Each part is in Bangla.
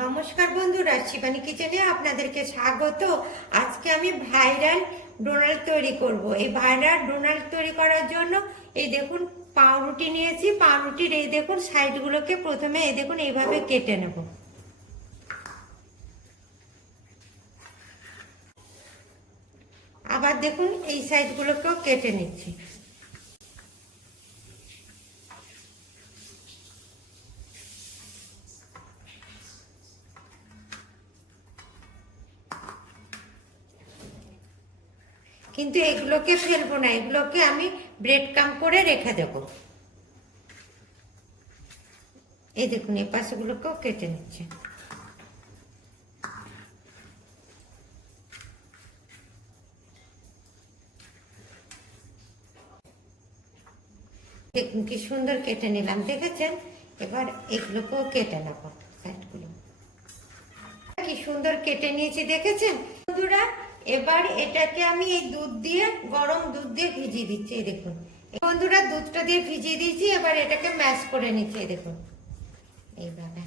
নমস্কার বন্ধুরা, শিবানী কিচেনে আপনাদেরকে স্বাগত। আজকে আমি ভাইরাল ডোনাল্ড তৈরি করব। এই ভাইরাল ডোনাল্ড তৈরি করার জন্য এই দেখুন পাউরুটি নিয়েছি। পাউরুটির এই দেখুন সাইডগুলোকে প্রথমে এই দেখুন এইভাবে কেটে নেব। আবার দেখুন এই সাইডগুলোকেও কেটে নিচ্ছি। কিন্তু এগুলোকে ফেলবো না, এগুলোকে আমি ব্রেড ক্রাম করে রেখে দেবো। এই দেখুন এই পাশেগুলোকেও কেটে নিচ্ছে। দেখুন কি সুন্দর কেটে নিলাম, দেখেছেন? এবার এগুলোকেও কেটে নেবো সাইডগুলো। কি সুন্দর কেটে নিয়েছি, দেখেছেন বন্ধুরা? এবার এটাকে আমি এই দুধ দিয়ে, গরম দুধ দিয়ে ভিজিয়ে দিচ্ছি। এই দেখুন বন্ধুরা, দুধটা দিয়ে ভিজিয়ে দিয়েছি। এবার এটাকে ম্যাশ করে নিচ্ছি। এই দেখুন এইভাবে।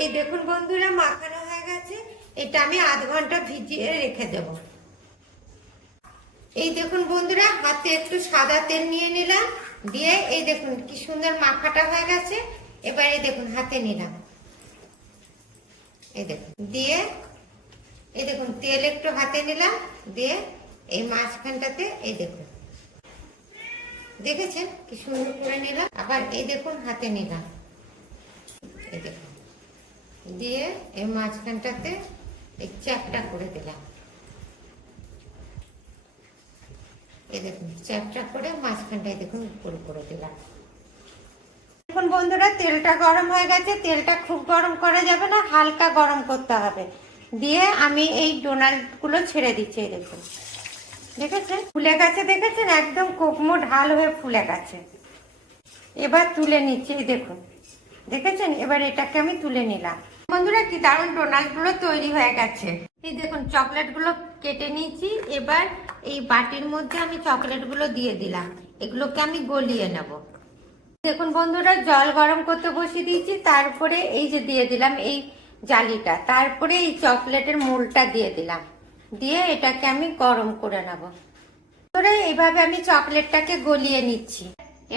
এই দেখুন বন্ধুরা, মাখানো হয়ে গেছে। এটা আমি আধ ঘন্টা ভিজিয়ে রেখে দেব। এই দেখুন বন্ধুরা, হাতে একটু সাদা তেল নিয়ে নিলাম, দিয়ে এই দেখুন কি সুন্দর মাখাটা হয়ে গেছে। এবার এই দেখুন হাতে নিলাম, এই দেখুন দিয়ে এই দেখুন তেল একটু হাতে নিলাম, দিয়ে এই মাঝখানটাতে এই দেখুন, দেখেছেন কি সুন্দর করে নিলাম। আবার এই দেখুন হাতে নিলাম, এই দেখুন দিয়ে এই মাঝখানটাতে এই চ্যাপটা করে দিলাম। এই দেখুন চ্যাপটা করে মাঝখানটায় দেখুন উপর করে দিলাম। এখন বন্ধুরা তেলটা গরম হয়ে গেছে। তেলটা খুব গরম করা যাবে না, হালকা গরম করতে হবে। দিয়ে আমি এই ডোনাল্ড গুলো ছেড়ে দিচ্ছি। এই দেখুন, দেখেছেন ফুলে গেছে, দেখেছেন একদম কোকমো ঢাল হয়ে ফুলে গেছে। এবার তুলে নিচ্ছি। এই দেখুন, দেখেছেন? এবার এটাকে আমি তুলে নিলাম। বন্ধুরা কি দারুণ ডোনাল্ড গুলো তৈরি হয়ে গেছে। এই দেখুন চকলেট গুলো কেটে নিয়েছি। এবার এই বাটির মধ্যে আমি চকলেট গুলো দিয়ে দিলাম। এগুলোকে আমি গলিয়ে নেব। দেখুন বন্ধুরা, জল গরম করতে বসিয়ে দিয়েছি। তারপরে এই যে দিয়ে দিলাম এই জালিটা, তারপরে এই চকলেটের মোলটা দিয়ে দিলাম, দিয়ে এটাকে আমি গরম করে নেব। এইভাবে আমি চকলেটটাকে গলিয়ে নিচ্ছি।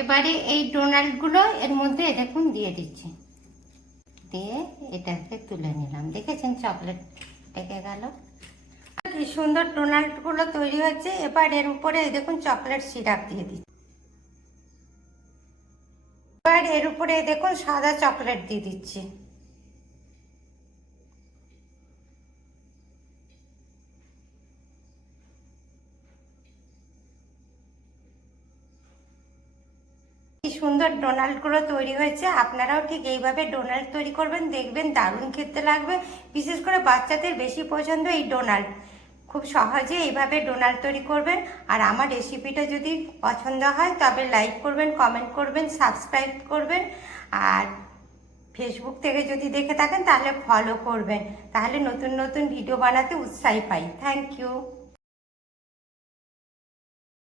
এবারে এই ডোনাল্ড গুলো এর মধ্যে দেখুন দিয়ে দিচ্ছি, দিয়ে এটাকে তুলে নিলাম। দেখেছেন চকলেট ঢেকে গেল। কি সুন্দর ডোনাল্ড গুলো তৈরি হচ্ছে। এবার এর উপরে দেখুন চকলেট সিরাপ দিয়ে দিচ্ছি। এবার এর উপরে দেখুন সাদা চকলেট দিয়ে দিচ্ছি। কি সুন্দর ডোনাল্ড গুলো তৈরি হয়েছে। আপনারাও ঠিক এইভাবে ডোনাল্ড তৈরি করবেন, দেখবেন দারুণ খেতে লাগবে। বিশেষ করে বাচ্চাদের বেশি পছন্দ এই ডোনাল্ড। খুব সহজে এইভাবে ডোনাল্ড তৈরি করবেন। আর আমার রেসিপিটা যদি পছন্দ হয় তবে লাইক করবেন, কমেন্ট করবেন, সাবস্ক্রাইব করবেন। আর ফেসবুক থেকে যদি দেখে থাকেন তাহলে ফলো করবেন, তাহলে নতুন নতুন ভিডিও বানাতে উৎসাহ পাই। Thank you.